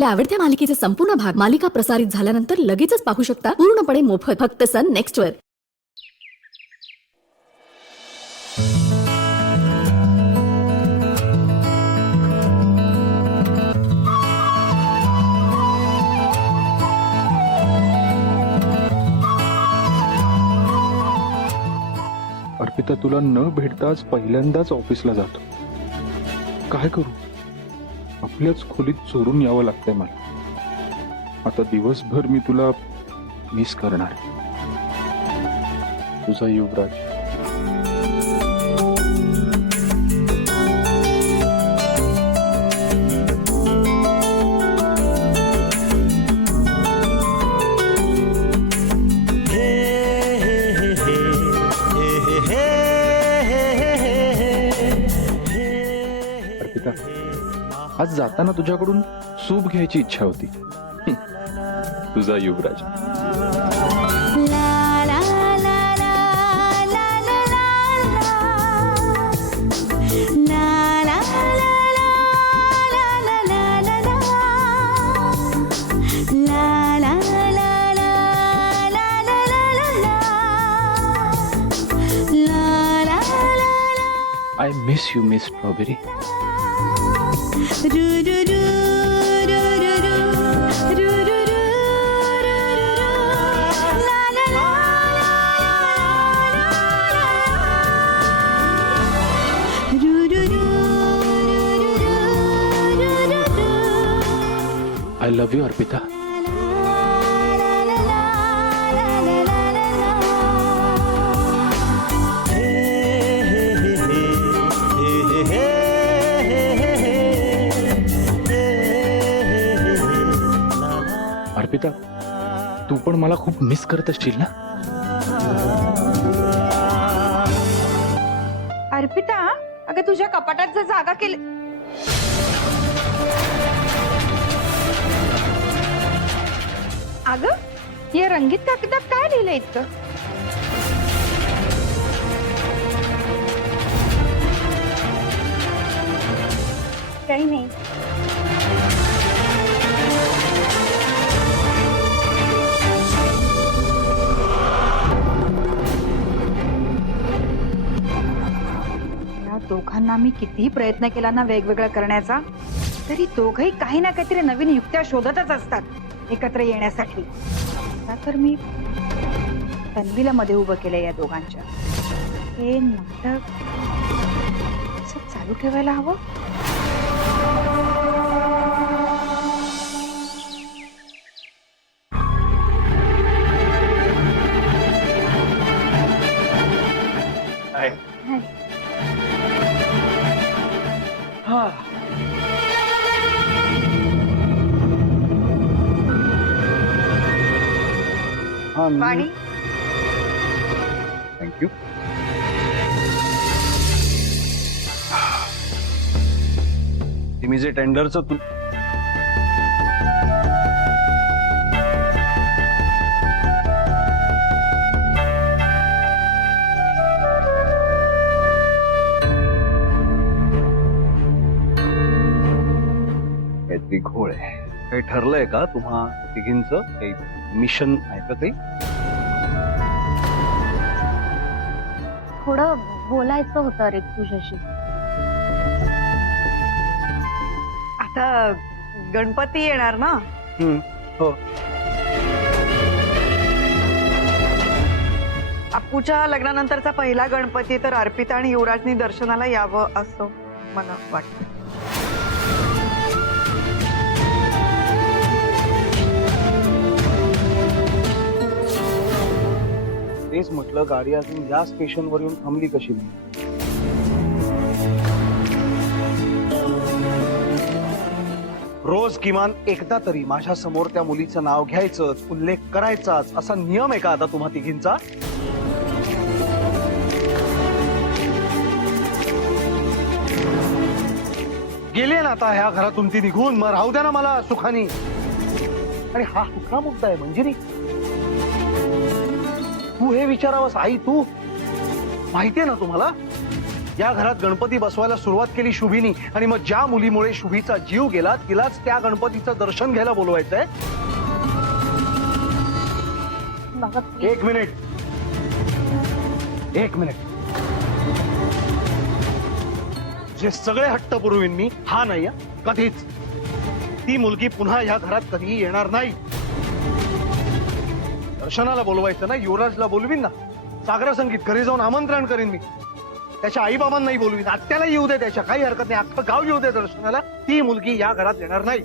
आपल्या आवडत्या मालिकेचे संपूर्ण भाग मालिका प्रसारित झाल्यानंतर लगेचच पाहू शकता पूर्णपणे मोफत फक्त सन नेक्स्ट वर। अर्पिता, तुला न भेटताच पहिल्यांदाच ऑफिसला जातो। काय करू? आपल्याच खोलीत चोरून यावं लागतंय मला। आता दिवसभर मी तुला मिस करणार। तुझा युवराज। अर्पिता, आज जाताना तुझ्याकडून सूप घ्यायची इच्छा होती। तुझा युवराज। I miss you, Miss Strawberry. I love you, Arpita. Arpita, तू पण मला खूप मिस करत असशील ना? अर्पिता, अगं तुझ्या कपाटात जर जागा केली। अगं या रंगीत कागदात काय लिहिलंय इतकं? काही नाही। दोघांना मी कितीही प्रयत्न केला ना वेगवेगळं करण्याचा, तरी दोघही काही ना काहीतरी नवीन युक्त्या शोधतच असतात एकत्र येण्यासाठी। आता तर मी तन्वीला मध्ये उभं केलंय या दोघांच्या। हे नाटक असं चालू ठेवायला हवं। वाणी, थँक्यू। मी जे टेंडरचं तू काहीतरी घोळ आहे। काही ठरलंय का तुम्हा तिघींचं? काही मिशन आहे का काही? थोडं बोलायचं होतं रे तुझ्याशी। आता गणपती येणार ना? हो। अप्पूच्या लग्नानंतरचा पहिला गणपती, तर अर्पिता आणि युवराजनी दर्शनाला यावं असं मला वाटतं। तेच म्हटलं, गाडी अजून या स्टेशनवर येऊन थांबली कशी नाही? रोज किमान एकदा तरी माझ्या समोर त्या मुलीचं नाव घ्यायचंच, उल्लेख करायचाच असा नियम आहे का आता तुम्हा तिघींचा? गेले ना आता ह्या घरातून ती निघून, मग राहू द्या ना मला सुखानी। आणि हा कुठला मुद्दा आहे मंजिरी? तू हे विचारावंस आई, तू माहितीये ना तुम्हाला या घरात गणपती बसवायला सुरुवात केली शुभीनी, आणि मग ज्या मुलीमुळे शुभीचा जीव गेला तिलाच त्या गणपतीचं दर्शन घ्यायला बोलवायचंय. बाबा please. एक मिनिट. जे सगळे हट्ट पुरवीन मी, हा नाही हं, कधीच. ती मुलगी पुन्हा ह्या घरात कधीही येणार नाही. दर्शनाला बोलवायचं ना, युवराजला बोलवीन ना, सागरा संगीत घरी जाऊन आमंत्रण करीन मी, त्याच्या आईबाबांनाही बोलवीन, आत्याला येऊ दे, त्याच्या काही हरकत नाही, अख्खं गाव येऊ दे दर्शनाला. ती मुलगी या घरात येणार नाही.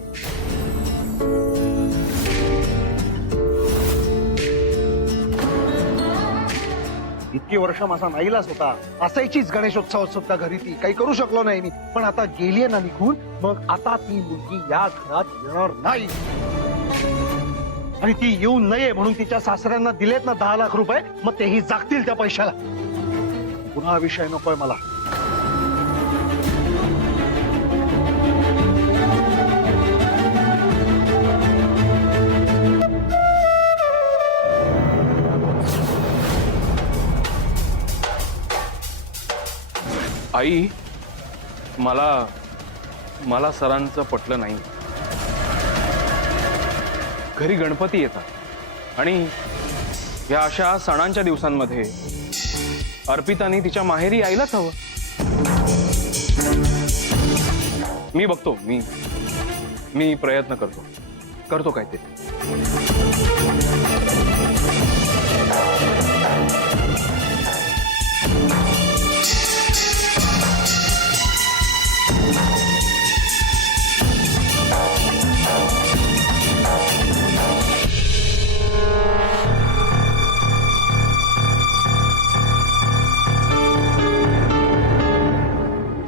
इतकी वर्ष माझा नाईलाज होता, असायचीच गणेशोत्सवात सुद्धा घरी ती, काही करू शकलो नाही मी. पण आता गेलीये ना निघून, मग आता ती मुलगी या घरात येणार नाही. आणि ती येऊ नये म्हणून तिच्या सासऱ्यांना दिलेत ना 10 लाख रुपये, मग तेही जागतील त्या पैशाला. पुन्हा हा विषय नकोय मला. आई, मला सरांचं पटलं नाही. घरी गणपती येतात आणि या अशा सणांच्या दिवसांमध्ये अर्पिताने तिच्या माहेरी यायलाच हवं. मी बघतो, मी प्रयत्न करतो काय ते.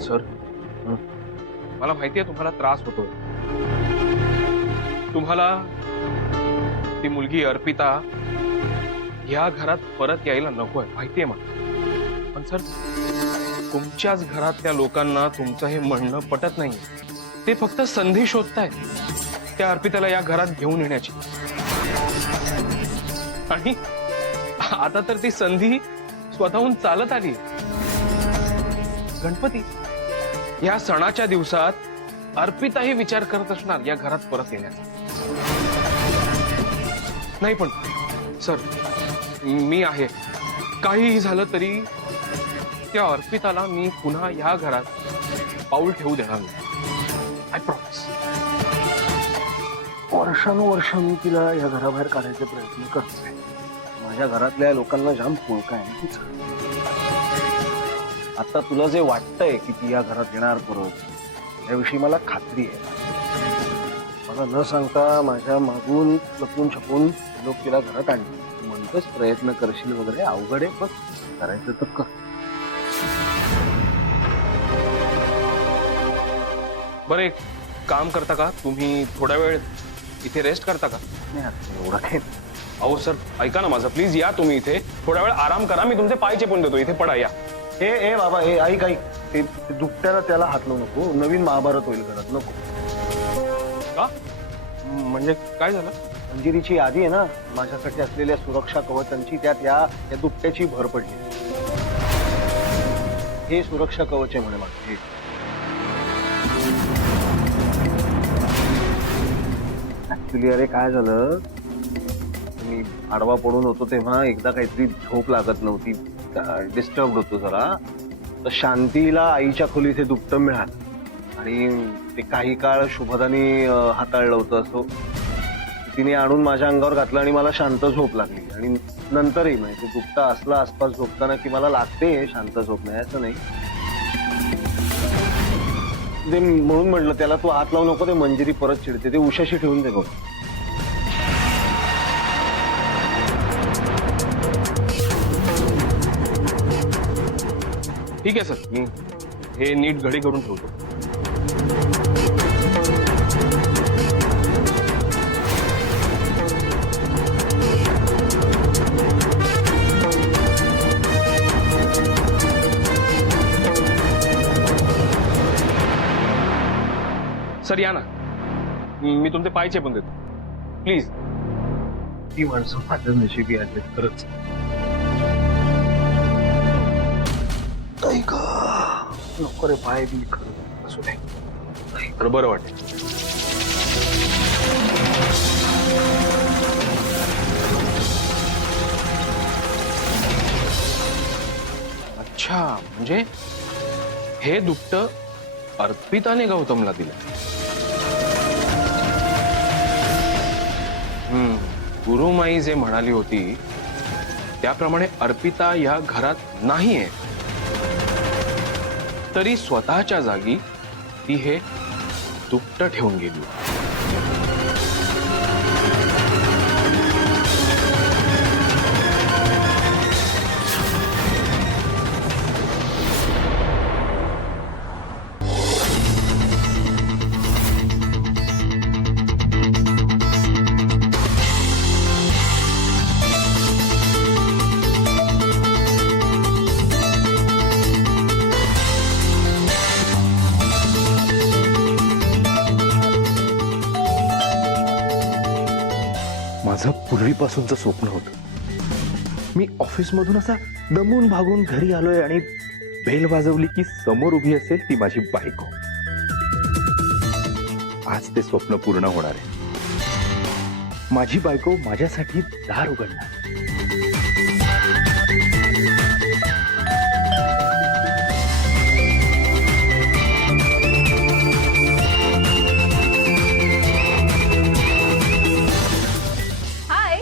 सर, मला माहिती आहे तुम्हाला त्रास होतो. तुम्हाला ती मुलगी अर्पिता या घरात परत यायला नकोय, माहितीये मला. पण सर, तुमच्याच घरातल्या लोकांना तुमचं हे म्हणणं पटत नाही. ते फक्त संधी शोधतायत त्या अर्पिताला या घरात घेऊन येण्याची. आणि आता तर ती संधी स्वतःहून चालत आली. गणपती या सणाच्या दिवसात अर्पिताही विचार करत असणार या घरात परत येण्याचा. नाही पण सर, मी आहे. काहीही झालं तरी त्या अर्पिताला मी पुन्हा या घरात पाऊल ठेवू देणार नाही. I promise. वर्षानुवर्ष मी तिला या घराबाहेर काढायचे प्रयत्न करतोय. माझ्या घरातल्या लोकांना जाम पुळका आहे तिचा. आता तुला जे वाटतंय की ती या घरात येणार परत, याविषयी मला खात्री आहे. मला न सांगता माझ्या मागून लपून छपून लोक तिला घरात आणले. म्हणतोच प्रयत्न करशील वगैरे, अवघड आहे, पण करायचं तर कर. बरं, एक काम करता का तुम्ही? थोडा वेळ इथे रेस्ट करता का? नाही आता एवढं काही नाही. अहो सर, ऐका ना माझं, प्लीज या तुम्ही इथे. थोडा वेळ आराम करा, मी तुमचे पाय चेपून देतो. इथे पडा, या. ए बाबा, ऐक ते दुपट्याला त्याला हात लावू नको. नवीन महाभारत होईल घरात, नको. का? म्हणजे काय झालं? मंजिरीची यादी आहे ना माझ्यासाठी असलेल्या सुरक्षा कवचांची, त्यात या दुपट्याची भर पडली. हे सुरक्षा कवच आहे म्हणे माझं. ऍक्च्युली अरे काय झालं, मी आडवा पडून होतो तेव्हा एकदा काहीतरी झोप लागत नव्हती, डिस्टर्ब होतो जरा. तर शांतीला आईच्या खोलीत हे दुपटं मिळालं आणि ते काही काळ शुभदानी हाताळलं होतं. असं तिने आणून माझ्या अंगावर घातलं आणि मला शांत झोप लागली. आणि नंतरही म्हणजे ते दुपटा असला आसपास झोपताना की मला लागते शांत झोप, नाही असं नाही. ते म्हणून म्हटलं त्याला तू हात लावू नको, ते मंजिरी परत चिडते. ते उशाशी ठेवून दे बघ. ठीक आहे सर, मी हे नीट घडी करून ठेवतो. सर या ना, मी तुमचे पाय चेपून देतो, प्लीज. ती माणसं माझ्या नशिबी आहेत खरंच. ऐका नको रे पाय बी खरं असू दे. तर बरं वाटेल. अच्छा, म्हणजे हे दुपट अर्पिताने गौतमला दिलं. गुरुमाई जे म्हणाली होती त्याप्रमाणे अर्पिता या घरात नाहीये, तरी स्वतःच्या जागी ती हे दुपट ठेवून गेली. माझं पूर्वीपासूनचं स्वप्न होतं. मी ऑफिसमधून असा दमून भागून घरी आलोय आणि बेल वाजवली की समोर उभी असेल ती माझी बायको. आज ते स्वप्न पूर्ण होणार आहे. माझी बायको माझ्यासाठी दार उघडणार. हाय.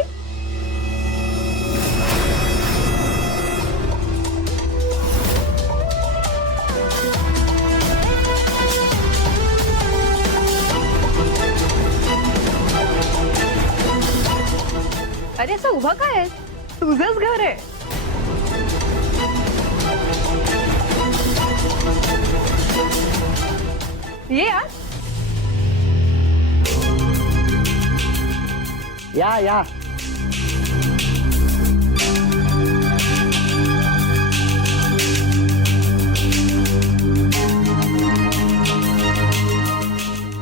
अरे असं उभा काय आहे? तुझंच घर आहे. ये यार. या या.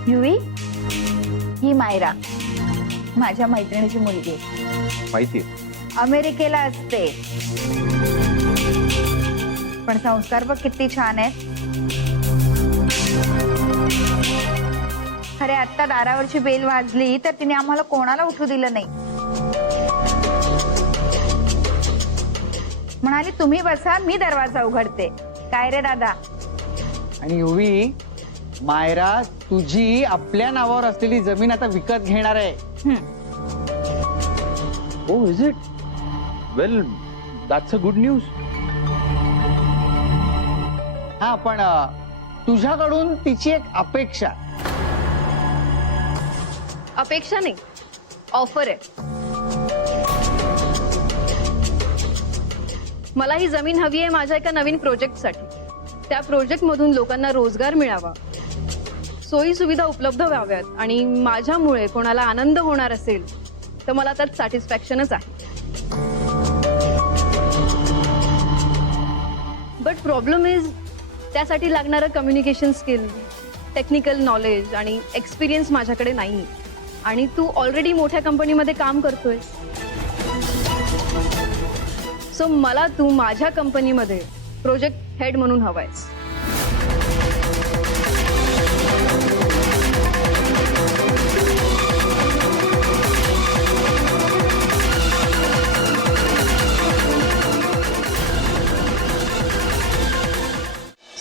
युवी, ही मायरा माझ्या मैत्रिणीची मुलगी आहे. माहितीये, अमेरिकेला असते, पण संस्कार बघ किती छान आहेत. खरे आत्ता दारावरची बेल वाजली तर तिने आम्हाला कोणाला उठू दिलं नाही. म्हणाली तुम्ही बसा, मी दरवाजा उघडते. काय रे दादा? आणि युवी, मायरा तुझी आपल्या नावावर असलेली जमीन आता विकत घेणार आहे. Oh is it? Well, that's a good news. हा, पण तुझ्याकडून तिची एक अपेक्षा. अपेक्षा नाही, ऑफर आहे. मला ही जमीन हवी आहे माझ्या एका नवीन प्रोजेक्टसाठी. त्या प्रोजेक्ट मधून लोकांना रोजगार मिळावा, सोयी सुविधा उपलब्ध व्हाव्यात आणि माझ्यामुळे कोणाला आनंद होणार असेल तर मला त्यात सॅटिस्फॅक्शनच आहे. बट प्रॉब्लेम इज त्यासाठी लागणारं कम्युनिकेशन स्किल, टेक्निकल नॉलेज आणि एक्सपिरियन्स माझ्याकडे नाही. आणि तू ऑलरेडी मोठ्या कंपनीमध्ये काम करतोय, सो मला तू माझ्या कंपनीमध्ये प्रोजेक्ट हेड म्हणून हवायस.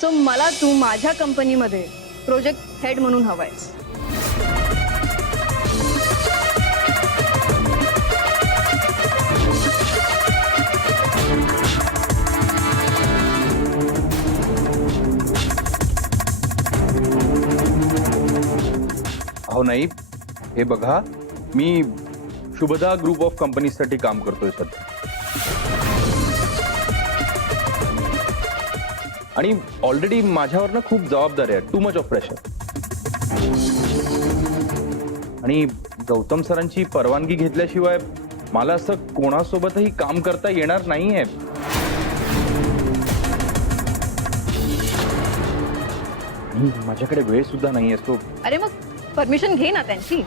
सो मला तू माझ्या कंपनीमध्ये प्रोजेक्ट हेड म्हणून हवायस. अहो नाही, हे बघा, मी शुभदा ग्रुप ऑफ कंपनीसाठी काम करतोय सध्या. आणि ऑलरेडी माझ्यावर ना खूप जबाबदारी आहे, टू मच ऑफ प्रेशर. आणि गौतम सरांची परवानगी घेतल्याशिवाय मला असं कोणासोबतही काम करता येणार नाहीये. माझ्याकडे वेळ सुद्धा नाही असतो. अरे मग परमिशन घे ना त्यांची.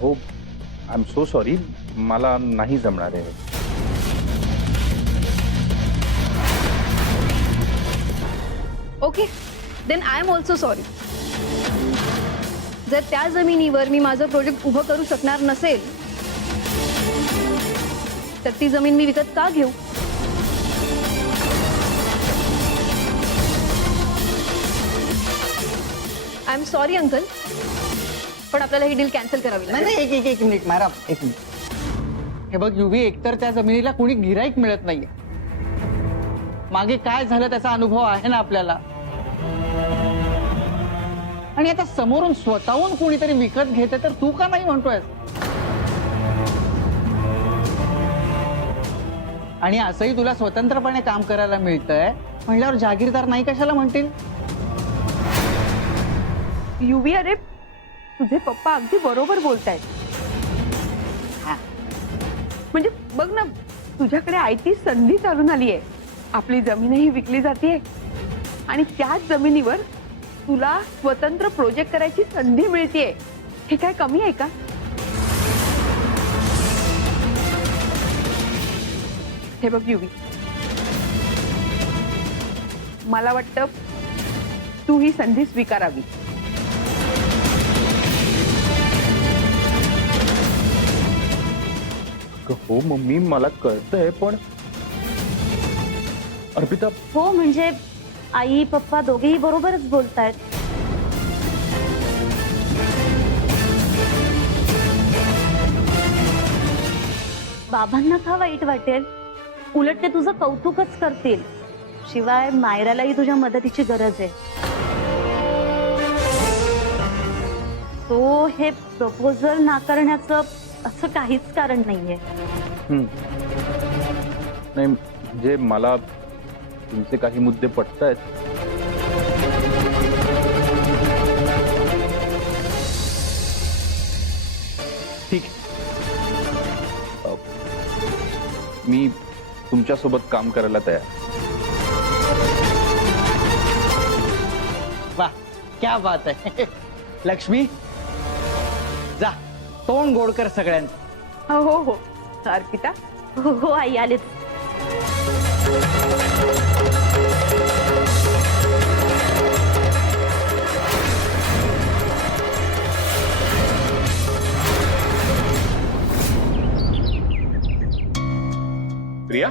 हो, आय एम सो सॉरी, मला नाही जमणार आहे. Okay then I am also sorry. जर त्या जमिनीवर मी माझं प्रोजेक्ट उभं करू शकणार नसेल तर ती जमीन मी विकत का घेऊ? आय एम सॉरी अंकल, पण आपल्याला ही डील कॅन्सल करावी नाही लागेल. नाही, एक मिनिट मायरा, एक मिनिट. हे बघ युवी, एकतर त्या जमिनीला कोणी गिराईक मिळत नाहीये. मागे काय झालं त्याचा अनुभव आहे ना आपल्याला. आणि आता समोरून स्वतःहून कोणीतरी विकत घेते तर तू का नाही म्हणतोय? आणि असंही तुला स्वतंत्रपणे काम करायला मिळतंय म्हणल्यावर जागीरदार नाही कशाला म्हणतील? युवी, अरे तुझे पप्पा अगदी बरोबर बोलतायत. म्हणजे बघ ना, तुझ्याकडे आयती संधी चालून आली आहे. आपली जमीनही विकली जाते आणि त्याच जमिनीवर तुला स्वतंत्र प्रोजेक्ट करायची संधी मिळतेय. हे काय कमी आहे का? हे बघ युवी, मला वाटतं तू ही संधी स्वीकारावी. हो मम्मी, मला कळतंय, पण अर्पिता, हो म्हणजे आई पप्पा दोघेही बरोबरच बोलतायत. बाबांना का वाईट वाटेल? उलट ते तुझं कौतुकच करतील. शिवाय मायरालाही तुझ्या मदतीची गरज आहे. तो हे प्रपोजल नाकारण्याचं असं काहीच कारण नाहीये. नाही म्हणजे मला तुमचे काही मुद्दे पटतायत. ठीक आहे. मी तुमच्यासोबत काम करायला तयार. वाह, क्या बात आहे. लक्ष्मी, जा तोंड गोड कर सगळ्यांचं. हो हो हो अर्पिता. हो हो आई आलेच. प्रिया,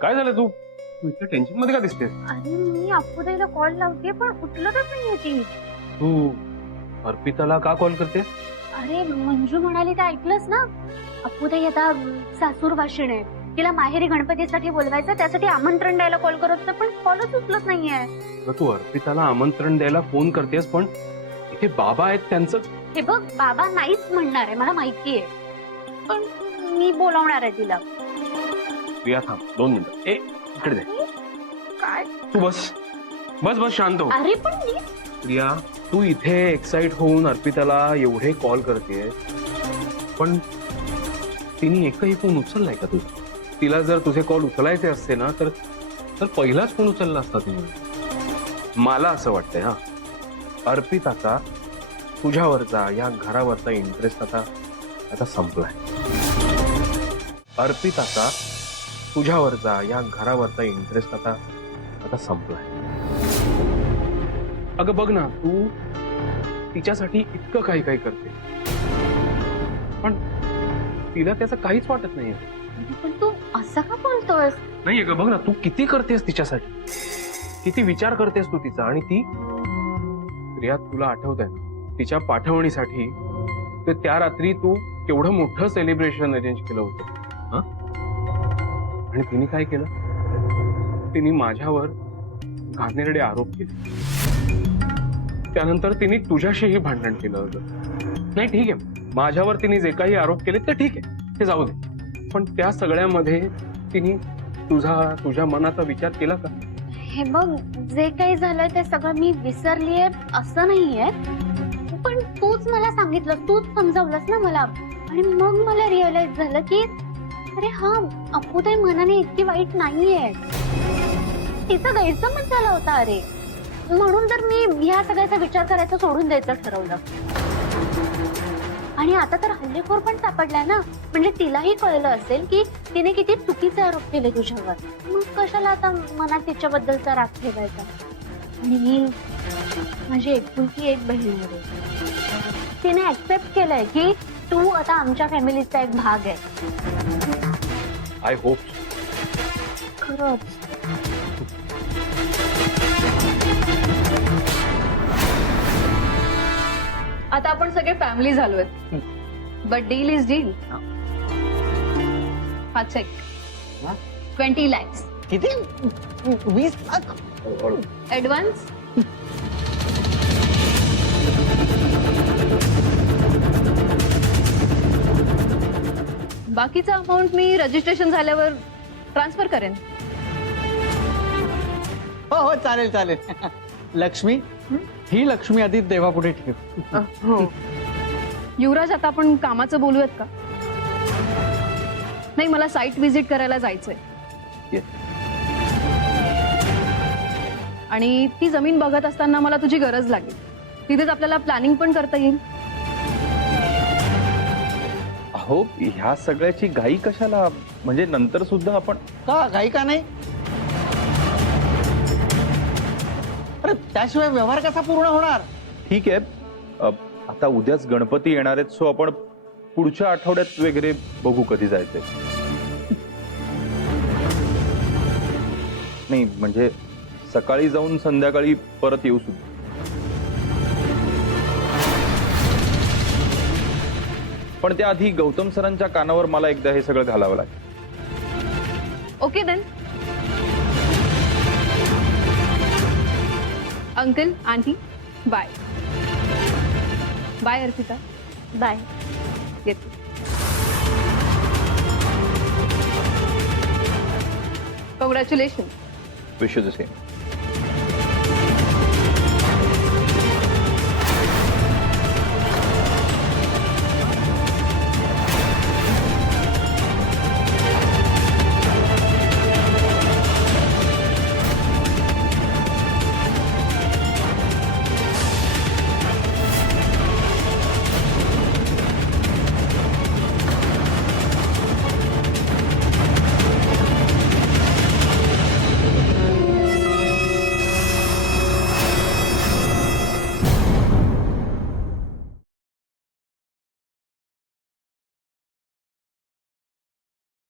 काय झालं? तू इतक्या टेन्शन मध्ये का दिसतेस? अरे मी अपुताईला कॉल लावते पण उचलतच नाहीये ती. तू अर्पिताला का कॉल करतेस? अरे मंजू म्हणाली ते ऐकलंस ना? अपुताई आता सासूर वाशिण आहे, तिला माहेरी गणपतीसाठी बोलवायचं, त्यासाठी आमंत्रण द्यायला कॉल करत होते पण कॉलच उचलत नाहीये. अगं, तू अर्पिताला आमंत्रण द्यायला फोन करतेस पण इथे बाबा आहेत त्यांचं. हे बघ, बाबा नाहीच म्हणणार आहे मला माहितीये, पण मी बोलावणार आहे तिला. प्रिया थांब 2 मिनिटं. इकडे दे. काय? तू बस बस बस, शांत हो. अरे पण मी प्रिया, तू इथे एक्साइट होऊन अर्पिताला एवढे कॉल करते पण तिने एकही फोन उचललाय का तुझा? तिला जर तुझे कॉल उचलायचे असते ना तर पहिलाच फोन उचलला असता तिने. मला असं वाटतंय हा, अर्पिताचा तुझ्यावरचा या घरावरचा इंटरेस्ट आता संपलाय. अर्पिताचा तुझ्यावरचा या घरावरचा इंटरेस्ट आता संपलाय. अगं बघ ना, तू तिच्यासाठी इतकं काही काही करते पण तिला त्याचं काहीच वाटत नाहीये. पण तू असं का बोलतोयस? नाही अगं, बघ ना, तू किती करतेस तिच्यासाठी, किती विचार करतेस तू तिचा. आणि ती प्रिया, तुला आठवतंय ना तिच्या पाठवणीसाठी तर त्या रात्री तू केवढं मोठं सेलिब्रेशन अरेंज केलं होतं. आणि तिने काय केलं? तिने माझ्यावर घाणेरडे आरोप केले. त्यानंतर तिने तुझ्याशीही भांडण केलं होतं. नाही ठीक आहे, माझ्यावर तिने जे काही आरोप केले ते ठीक आहे, ते जाऊ दे. पण त्या सगळ्यामध्ये तिने तुझ्या मनाचा विचार केला का? हे बघ, जे काही झालंय ते सगळं मी विसरलीये असं नाहीये, पण तूच मला सांगितलं, तूच समजावलंस ना मला. आणि मग मला रिअलाइज झालं की अरे हा, अपुताई मनाने इतकी वाईट नाहीये, तिचा गैरसमज झाला होता. अरे म्हणून तर मी ह्या सगळ्याचा विचार करायचा सोडून द्यायचं ठरवलं. आणि आता तर हल्लेखोर पण सापडलाय ना, म्हणजे तिलाही कळलं असेल की तिने किती चुकीचे आरोप केले तुझ्यावर. मग कशाला आता मनात तिच्याबद्दलचा राग ठेवायचा. आणि मी माझी एकुलती एक बहीण आहे. तिने ऍक्सेप्ट केलंय की तू आता आमच्या फॅमिलीचा एक भाग आहे. I hope. खरंच. आता आपण सगळे फॅमिली झालोय, बट डील इज डील. हा चेक, हा? 20 lakhs किती? 20 लाख? ऍडव्हान्स. बाकीचा अमाऊंट मी रजिस्ट्रेशन झाल्यावर ट्रान्सफर करेन. हो हो, चालेल चालेल. लक्ष्मी, ही लक्ष्मी आधी देवापुढे ठेव. हो. युवराज, आता आपण कामाचं बोलूयात का? नाही, मला साईट व्हिजिट करायला जायचंय. Yes. आणि ती जमीन बघत असताना मला तुझी गरज लागेल. तिथेच आपल्याला प्लॅनिंग पण करता येईल. अहो, ह्या सगळ्याची घाई कशाला? म्हणजे नंतर सुद्धा आपण. का घाई का नाही? अरे त्याशिवाय व्यवहार कसा पूर्ण होणार? ठीक आहे, आता उद्याच गणपती येणार आहेत, सो आपण पुढच्या आठवड्यात वगैरे बघू कधी जायचंय. नाही म्हणजे सकाळी जाऊन संध्याकाळी परत येऊ सुद्धा. पण त्याआधी गौतम सरांच्या कानावर मला एकदा हे सगळं घालावं लागेल. Okay then. Uncle, aunty, bye. Bye Arpita. Bye. येते. Congratulation. Wish you the same.